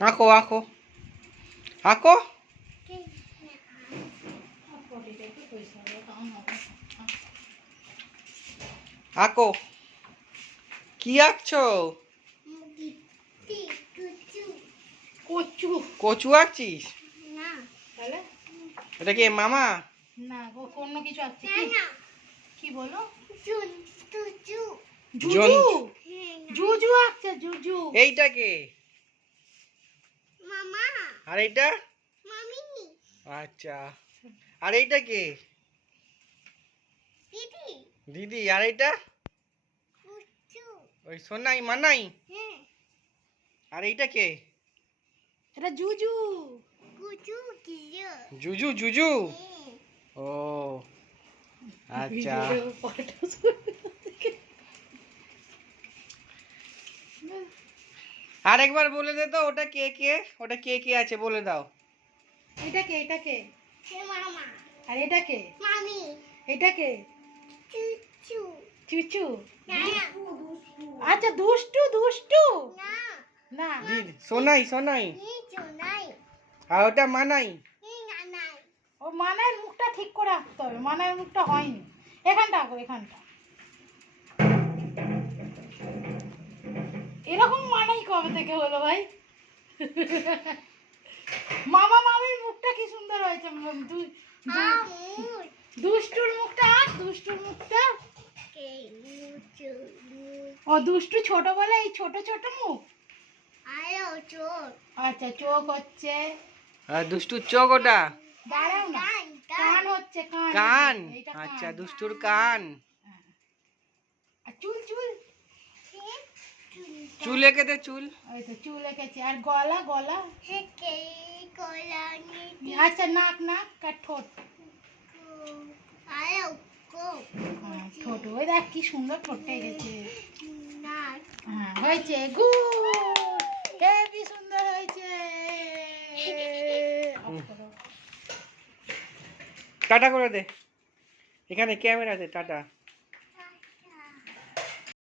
আঁকো আঁকো আঁকো। আঁকো। কি আঁকছো? কচু। কচু আঁকছিস? না তাহলে এটা কি মামা? না, অন্য কিছু আঁকছি। কি বলো? জুজু। জুজু আঁকছে, জুজু। এইটা কে? মামা। আর এইটা? মামি। আচ্ছা। আর এইটা কে? দিদি। দিদি। আর এইটা? কুচু। ওই সোনাই মানাই। হ্যাঁ। আর এইটা কে? এটা জুজু। কুচু কি? জুজু জুজু। ও আচ্ছা। আরেকবার বলে দে তো, ওটা কে কে? ওটা কে কে আছে বলে দাও। এটা কে? এটা কে? মামা। আর এটা কে? মামি। এটা কে? চুচু। চুচু। আচ্ছা, দুষ্টু দুষ্টু। না না, দিদি সোনাই সোনাই। সোনাই। আর ওটা মানাই। ও মানার মুখটা ঠিক করে আঁকতে হবে, মানার মুখটা হয়নি। এখানটা আঁকো, এখানটা। এরকম মানাই কবে থেকে হলো ভাই? মামা মামির মুখটা কি সুন্দর হয়েছে। দুষ্টুর মুখটা আঁক, দুষ্টুর মুখটা। ও দুষ্টু ছোট বলে এই ছোট ছোট মুখ। আচ্ছা, চোখ হচ্ছে। আর দুষ্টুর চোখ ওটা? দাঁড়াও না, কান হচ্ছে, কান। কান। এইটা আচ্ছা, কান। দুষ্টুর কান। আর চুল চুল। চুল এঁকে দে, চুল। ওই তো চুল এঁকেছে। আর গলা গলা। আচ্ছা, নাক নাক আর ঠোঁট। ঠোঁট, ওই দেখ কি সুন্দর ঠোঁটটা এঁকেছে। হ্যাঁ, হয়েছে। গুড, হেবি সুন্দর হয়েছে। টাটা করে দে, এখানে ক্যামেরাতে টাটা।